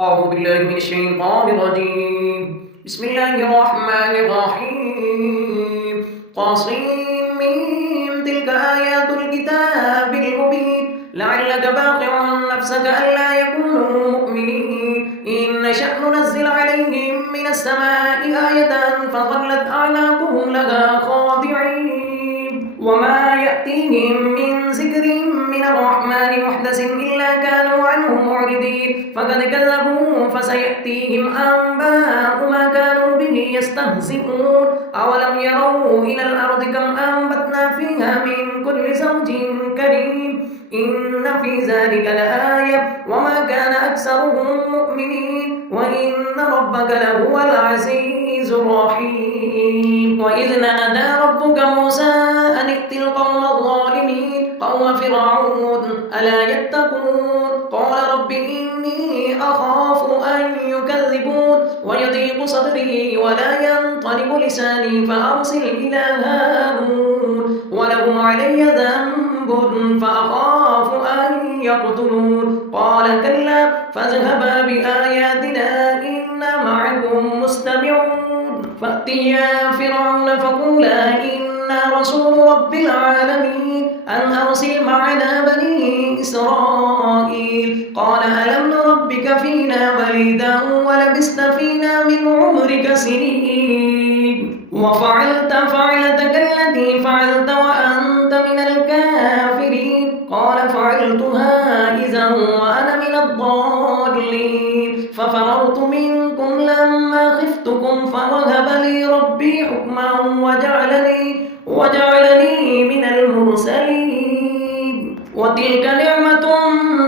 أعوذ بالله من الشيطان الرجيم. بسم الله الرحمن الرحيم. قاسم تلك آيات الكتاب المبين لعلك باقع نفسك ألا يكونوا مؤمنين إن نشأ ننزل عليهم من السماء آية فظلت أعناقهم لها خاضعين وما يأتيهم من ذكر من الرحمن محدث إلا كانوا عنه معرضين فقد كذبوا فسيأتيهم أنباء ما كانوا به يستهزئون أولم يروا إلى الأرض كم أنبتنا فيها من كل زوج كريم إن في ذلك لآية وما كان أكثرهم مؤمنين وإن ربك لهو العزيز الرحيم. وإذ نادى ربك موسى أن ائت القوم الظالمين قوم فرعون ألا يتقون قال رب إني أخاف أن يكذبون ويضيق صدري ولا ينطلق لساني فأرسل إلى هارون ولهم علي ذنب فأخاف أن يقتلون قال كلا فاذهبا بآياتنا إنا معكم مستمعون فأتيا فرعون فقولا إنا رسول رب العالمين أن أرسل معنا بني إسرائيل قال ألم نربك فينا وليدا ولبست فينا من عمرك سنين وفعلت فعلتك التي فعلت وأنت من الكافرين قال فعلتها إذا وأنا من الضالين ففررت منكم لما خفتكم فوهب لي ربي حكما وجعلني من المرسلين وتلك نعمة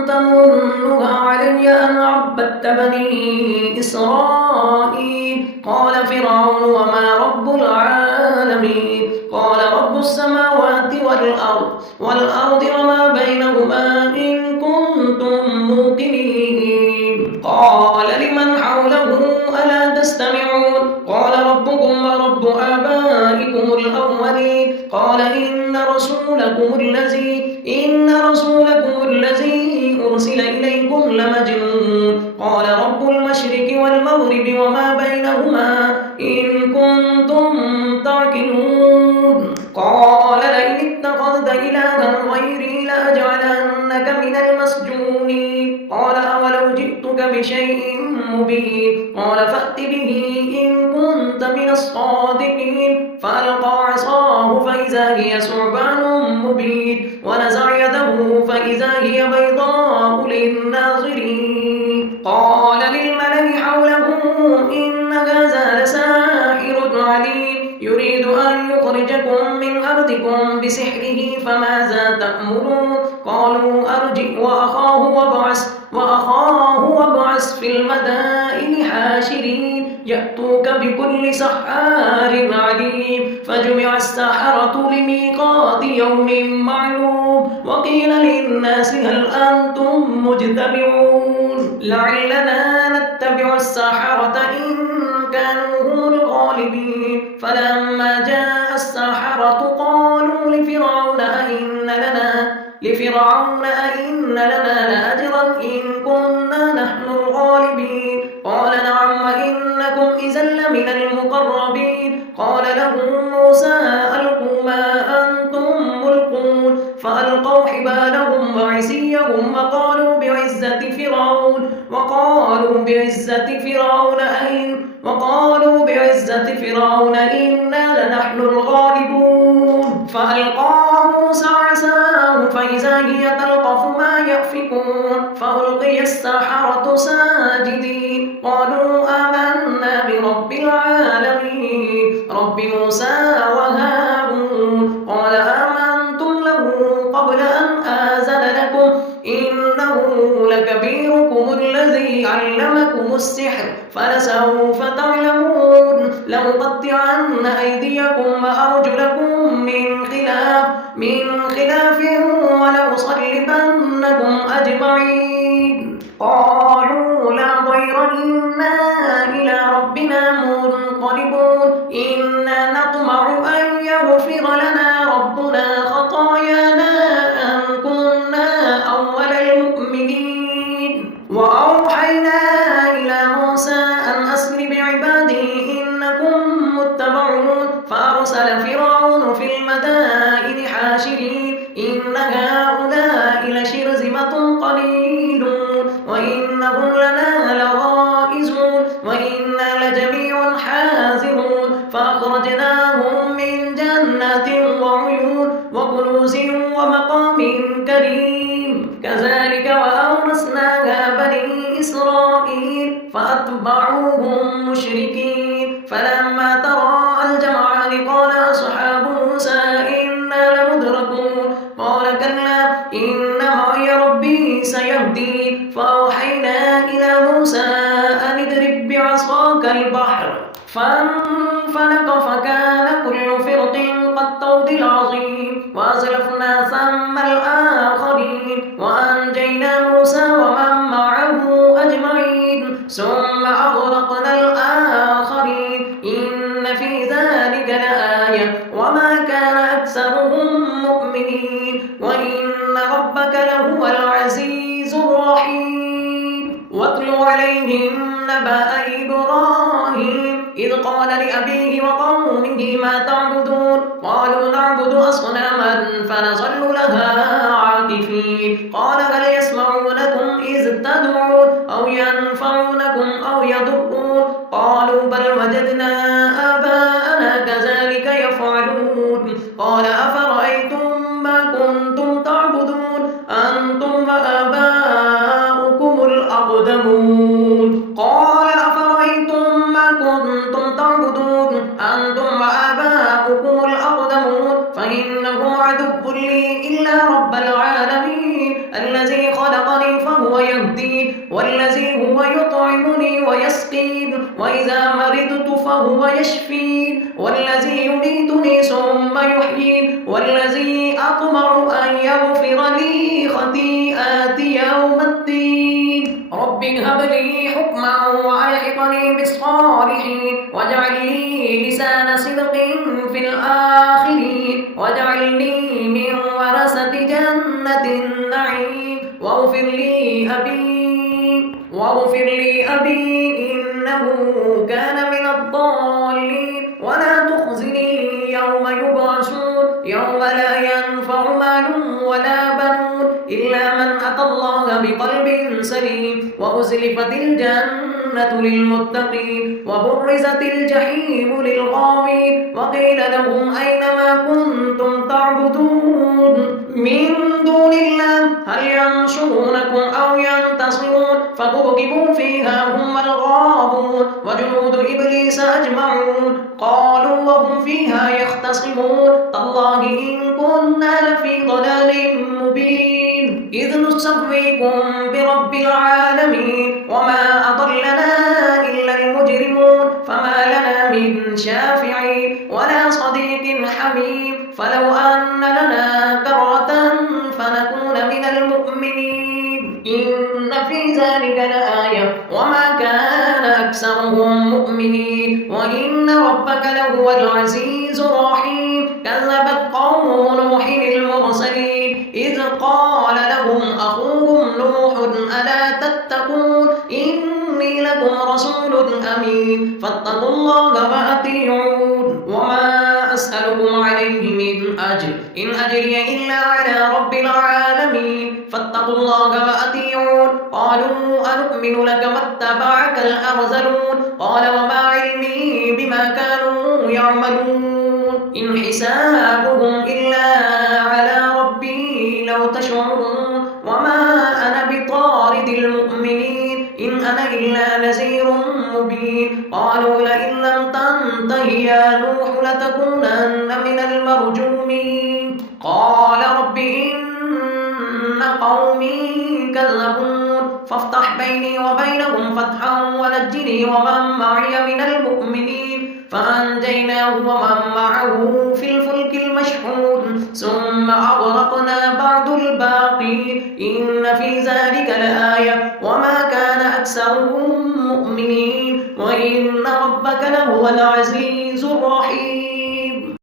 تمنها علي أن عبدت بني إسرائيل قال فرعون وما رب العالمين قال رب السماوات والأرض وما بينهما إن كنتم موقنين قال لمن حوله ألا تستمعون قال ربكم ورب آبائكم الأولين قال إن رسولكم الذي أرسل إليكم لمجنون قال رب المشرق والمغرب وما بينهما إن كنتم تعقلون قال لئن اتخذت إلها غيري لأجعلنك من المسجونين قال أولو جئتك بشيء مبين قال فأت به إن كنت من الصادقين فألقى عصاه فإذا هي ثعبان مبين ونزع يده فإذا هي بيضاء للناظرين قال للملأ حوله إن هذا لساحر عليم يريد أن يخرجكم من أرضكم بسحره فماذا تأمرون قالوا أرجع وأخاه وابعث في المدائن حاشرين يأتوك بكل سحار عليم فجمع السحرة لميقات يوم معلوم وقيل للناس هل أنتم مجتمعون لعلنا نتبع السحرة إن كانوا هم الغالبين فلما جاء السحرة قالوا لفرعون أئن لنا لأجرا إن كنا نحن الغالبين قال نعم وإنكم إذا لمن المقربين قال لهم موسى ألقوا ما أنتم ملقون فألقوا حبالهم وعصيهم وقالوا بعزة فرعون إنا لنحن الغالبون فألقى موسى عصاه فإذا هي تلقف ما يأفكون فألقي السحرة ساجدين قالوا آمنا برب العالمين رب موسى وهارون قال آمنتم له قبل أن آذن لكم إنه لكبيركم الذي علمكم السحر فلسوف تعلمون لأقطعن أيديكم وأرجلكم من خلاف ولأصلبنكم أجمعين قالوا لا ضير إنا إلى ربنا منقلبون إنا نطمع أن يغفر لنا ربنا خطايانا أن كنا أول المؤمنين وأوحينا إسرائيل فأتبعوهم مشركين فلما تراءى الجمعان قال أصحاب موسى إنا لمدركون قال كلا إن معي ربي سيهدين فأوحينا إلى موسى أن اضرب بعصاك البحر فانفلق فكان كل فرق كالطود العظيم وأزلفنا ثم الآخرين وأنجينا موسى ومن معه أجمعين ثم أغرقنا الآخرين إن في ذلك لآية وما كان أكثرهم مؤمنين وإن ربك لهو العزيز الرحيم واتل عليهم نبأ إبراهيم إذ قال لأبيه وقومه ما تعبدون قالوا نعبد أصناما فنظل لها عاكفين قال هل يسمعونكم إذ تدعون أو ينفعونكم أو يضرون قالوا بل وجدنا آباءنا كذلك يفعلون قال أفرأيتم ما كنتم تعبدون أنتم وآباؤكم الأقدمون قال أفرأيتم ما كنتم تعبدون أنتم وآباؤكم الأقدمون فإنه عدو لي إلا رب العالمين الذي خلقني فهو يهدين والذي هو يطعمني ويسقين وإذا مرضت فهو يشفين والذي يميتني ثم يحيين والذي أطمع أن يغفر لي خطيئاتي يوم الدين رب هب لي حكما وألحقني بالصالحين واجعل لي لسان صدق في الآخرين واجعلني من ورثة جنة النعيم واغفر لي أبي إنه كان من الضالين ولا تخزني يوم يبعثون يوم لا ينفع مال ولا بنون إلا من أتى الله بقلب سليم وأزلفت الجنة للمتقين وبرزت الجحيم للغاوين وقيل لهم أين ما كنتم تعبدون من دون الله هل ينصرونكم أو ينتصرون فكبكبوا فيها هم الغاوون وجنود إبليس أجمعون قالوا وهم فيها يختصمون تالله إن كنا لفي ضلال مبين إذ نسويكم برب العالمين وما أضلنا إلا المجرمون فما لنا من شافعين ولا صديق حميم فلو أن لنا كرة فنكون من المؤمنين إن في ذلك لآية وما كان أكثرهم مؤمنين وإن ربك لهو العزيز الرحيم كذبت قوم نوح المرسلين إذ قال لهم أخوهم نوح ألا تتقون إني لكم رسول أمين فاتقوا الله وأطيعون وما أسألكم عليه من أجر إن أجري إلا على رب العالمين فاتقوا الله وأطيعون قالوا أنؤمن لك واتبعك الأرذلون قال وما علمي بما كانوا يعملون إن حسابهم إلا على ربي لو تشعرون وما أنا بطارد المؤمنين إن أنا إلا نذير مبين قالوا لئن لم تنته يا نوح لتكونن من المرجومين قال رب إن قومي كذبون فافتح بيني وبينهم فتحا ونجني ومن معي من المؤمنين فأنجيناه ومن معه في الفلك المشحون ثم أغرقنا بعد الباقين إن في ذلك لآية وما كان أكثرهم مؤمنين وإن ربك لهو العزيز الرحيم